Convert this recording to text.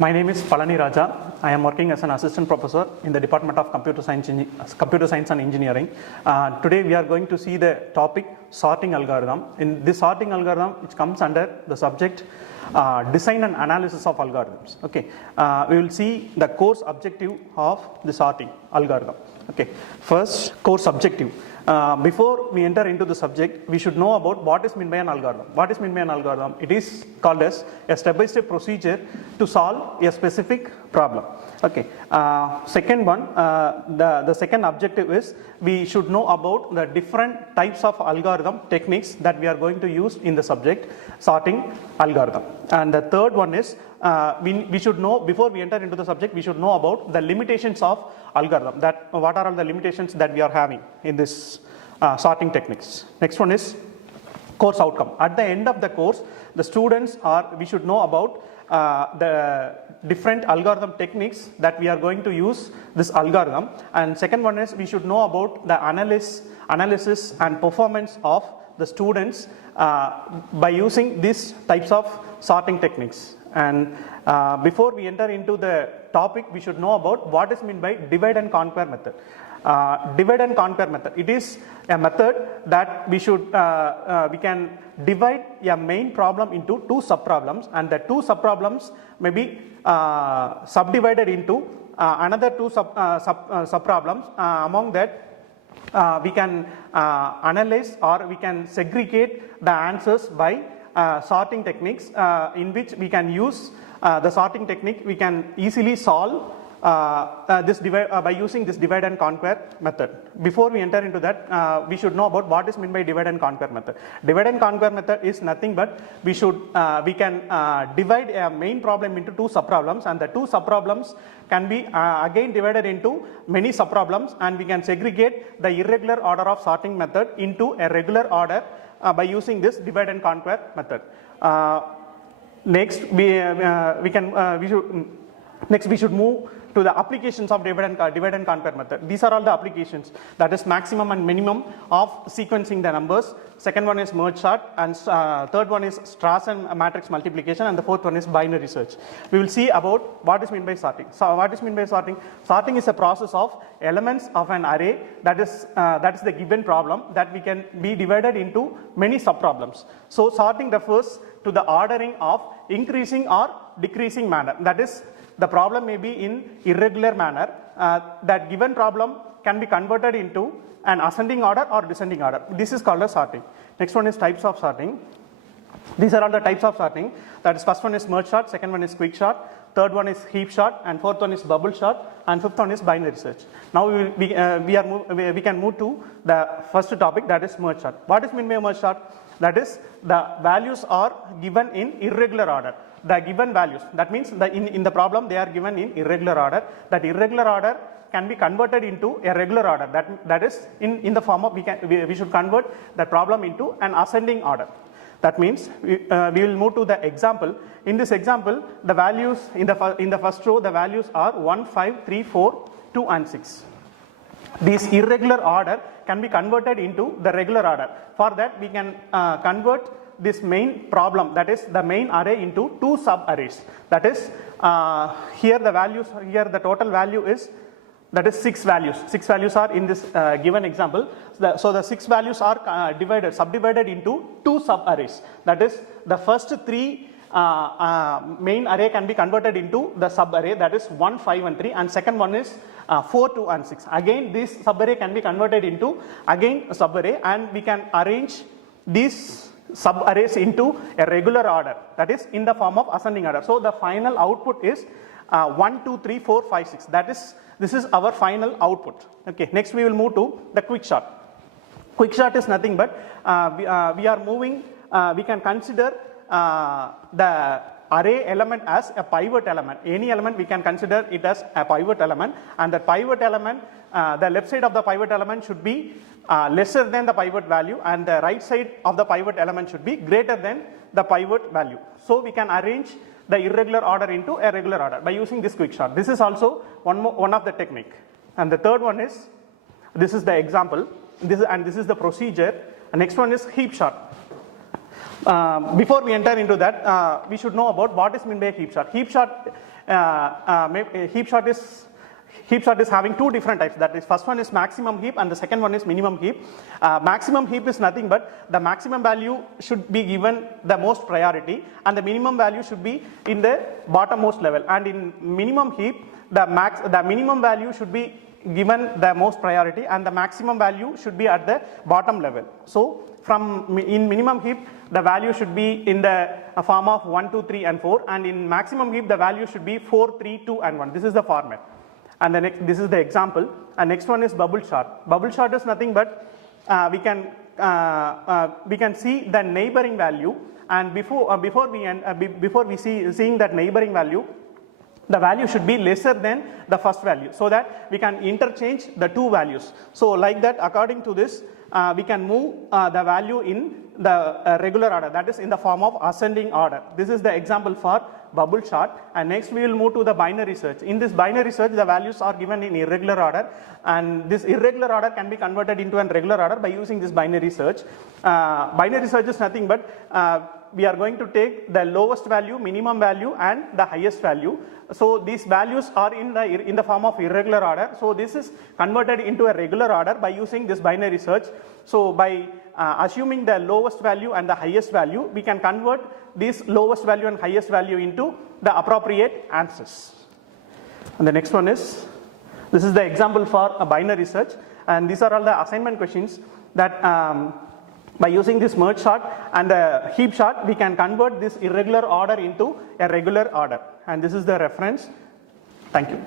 My name is Palani Raja. I am working as an assistant professor in the Department of Computer Science and Engineering. Today we are going to see the topic sorting algorithm. In this sorting algorithm, which comes under the subject design and analysis of algorithms. Okay, we will see the course objective of the sorting algorithm. Okay, first course objective. Before we enter into the subject, we should know about what is meant by an algorithm. What is meant by an algorithm? It is called as a step-by-step procedure to solve a specific problem. Okay. Second one, the second objective is we should know about the different types of algorithm techniques that we are going to use in the subject sorting algorithm. And the third one is we should know, before we enter into the subject, we should know about the limitations of algorithm, that what are all the limitations that we are having in this sorting techniques. Next one is course outcome. At the end of the course, the students we should know about the different algorithm techniques that we are going to use this algorithm. And second one is we should know about the analysis and performance of the students by using these types of sorting techniques. And before we enter into the topic, we should know about what is meant by divide and conquer method. Divide and conquer method. It is a method that we can divide a main problem into two subproblems, and the two subproblems may be subdivided into another two subproblems. Among that, we can analyze or we can segregate the answers by sorting techniques, in which we can use the sorting technique. We can easily solve this divide by using this divide and conquer method. Before we enter into that, we should know about what is meant by divide and conquer method. Divide and conquer method is nothing but we can divide a main problem into two subproblems, and the two subproblems can be again divided into many subproblems, and we can segregate the irregular order of sorting method into a regular order by using this divide and conquer method. Next, we should move to the applications of divide and conquer method. These are all the applications, that is maximum and minimum of sequencing the numbers. Second one is merge sort, and third one is Strassen matrix multiplication, and the fourth one is binary search. We will see about what is meant by sorting. So what is meant by sorting? Sorting is a process of elements of an array that is the given problem that we can be divided into many subproblems. So sorting refers to the ordering of increasing or decreasing manner. That is, the problem may be in irregular manner. That given problem can be converted into an ascending order or descending order. This is called as sorting. Next one is types of sorting. These are all the types of sorting. That is, first one is merge sort, second one is quick sort, third one is heap sort, and fourth one is bubble sort, and fifth one is binary search. Now we can move to the first topic, that is merge sort. What is meant by merge sort? That is, the values are given in irregular order. The given values, that means in the problem they are given in irregular order. That irregular order can be converted into a regular order. That is in the form of we should convert the problem into an ascending order. That means we will move to the example. In this example, the values in the first row, the values are 1, 5, 3, 4, 2, and 6. This irregular order can be converted into the regular order. For that, we can convert this main problem, that is the main array, into two sub arrays. That is, here the total value is, that is 6 values. 6 values are in this given example. So the 6 values are subdivided into two sub arrays. That is, the first 3 main array can be converted into the sub array, that is 1, 5, and 3, and second one is 4, 2, and 6. Again, this sub array can be converted into a sub array, and we can arrange these sub arrays into a regular order, that is in the form of ascending order. So the final output is 1, 2, 3, 4, 5, 6. This is our final output. Okay. Next, we will move to the quick sort. Quick sort is nothing but we can consider the array element as a pivot element. Any element we can consider it as a pivot element, and the pivot element, the left side of the pivot element should be lesser than the pivot value, and the right side of the pivot element should be greater than the pivot value. So we can arrange the irregular order into a regular order by using this quick sort. This is also one of the technique. And the third one is, this is the example, this is the procedure. And next one is heap sort. Before we enter into that, we should know about what is meant by a heap sort. Heap sort heap sort is having two different types. That is, first one is maximum heap and the second one is minimum heap. Maximum heap is nothing but the maximum value should be given the most priority and the minimum value should be in the bottommost level. And in minimum heap, the minimum value should be given the most priority and the maximum value should be at the bottom level. So in minimum heap, the value should be in the form of 1, 2, 3 and 4, and in maximum heap the value should be 4, 3, 2 and 1. This is the format. And the next, this is the example. And next one is bubble chart. Bubble chart is nothing but we can see the neighboring value, and before we seeing that neighboring value, the value should be lesser than the first value, so that we can interchange the two values. So like that, according to this, we can move the value in the regular order, that is in the form of ascending order. This is the example for bubble chart. And next we will move to the binary search. In this binary search, the values are given in irregular order, and this irregular order can be converted into an regular order by using this binary search. Binary search is nothing but we are going to take the lowest value, minimum value and the highest value. So these values are in the form of irregular order. So this is converted into a regular order by using this binary search. So by assuming the lowest value and the highest value, we can convert this lowest value and highest value into the appropriate answers. And the next one is, this is the example for a binary search, and these are all the assignment questions that by using this merge sort and the heap sort, we can convert this irregular order into a regular order. And this is the reference. Thank you.